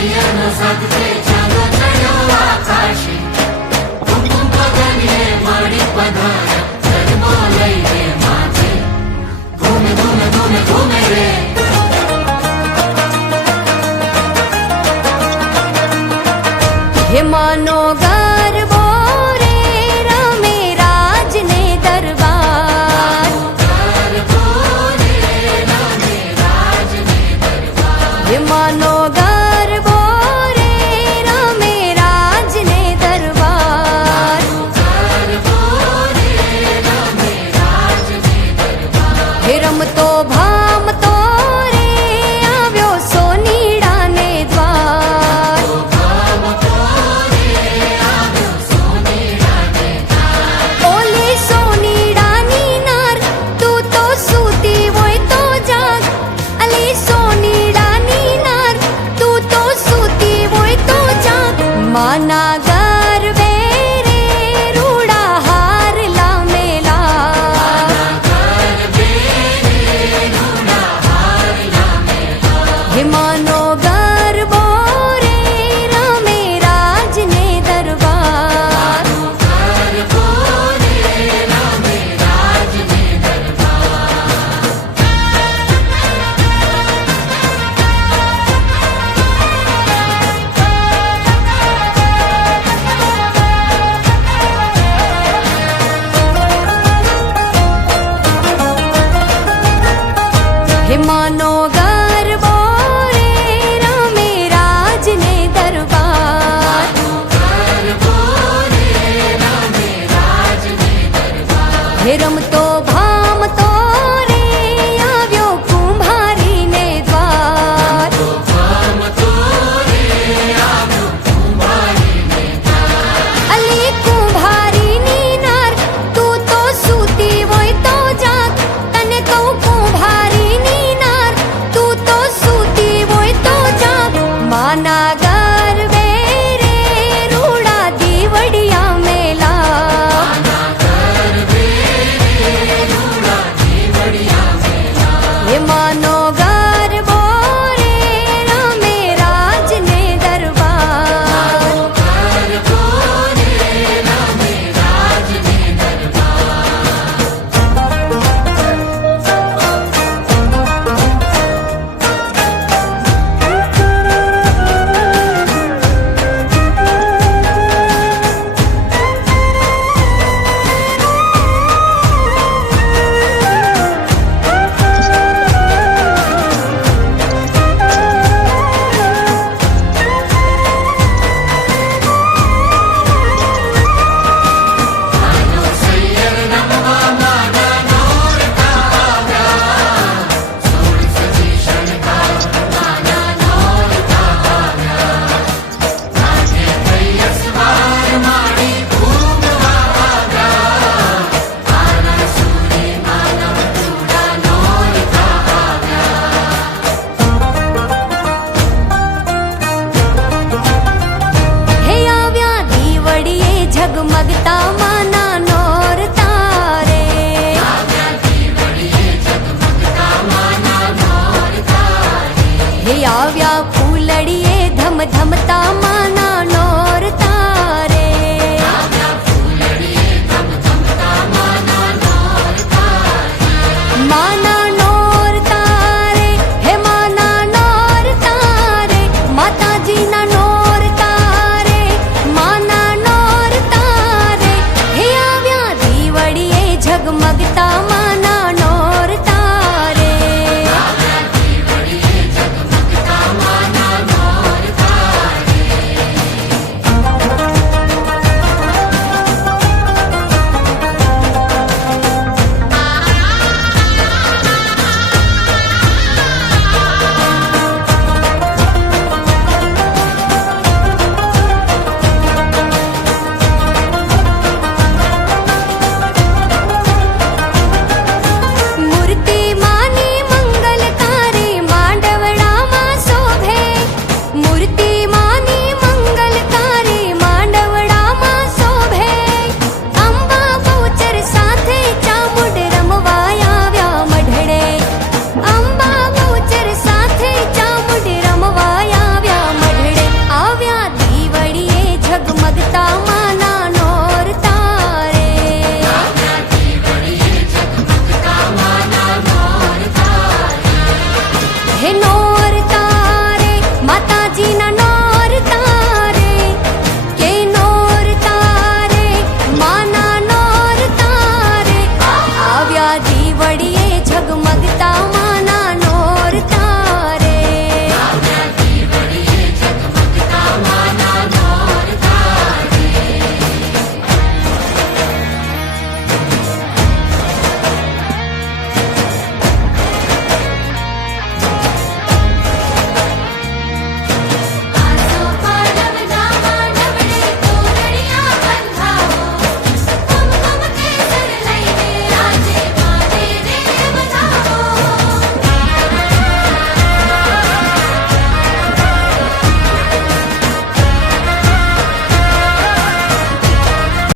સૈયરનો સાધતે ચાલો ચડ્યો આકાશે, કુમકુમ પગલીએ માડી પધાર્યા, ધર્મો લઈને માથે, ઘૂમે ઘૂમે ઘૂમે ઘૂમે રે. હે માનો ગરબો રે રમે રાજને દરબાર, હે માનો ગરબો રે રમે રાજને દરબાર, હે રમતો ભામતો રે આવ્યો સોનીડાને દ્વાર, ઓલી સોનીડાની નાર તું તો સૂતી હોય તો જાગ, અલી સોનીડાની નાર તું તો સૂતી હોય તો જાગ, માના ગરબે રે રૂડા હારલા મેલા, હે માનો ગરબો રે રમે રાજને દરબાર, હે માનો ગરબો રે રમે રાજને દરબાર, હે રમતો ભામતો રે આવ્યો કુંભારીને દ્વાર, અલી કુંભારીની નાર તું તો સૂતી હોય તો જાગ, તને કહું કુંભારીની નાર તું તો સૂતી હોય તો જાગ, માના ગરબે રે રૂડા દીવડિયા મેલા, હે માનો ગરબો રે રમે રાજને દરબાર, હે આવ્યા દીવડીએ ઝગમગતા માના નોરતા રે, હે આવ્યા ફૂલડીએ ધમધમતા માના નોરતા રે, માના નોરતા રે, હે માના નોરતા રે, માતાજીના નોરતા રે, માના નોરતા રે, હે આવ્યા દીવડીએ ઝગમગતા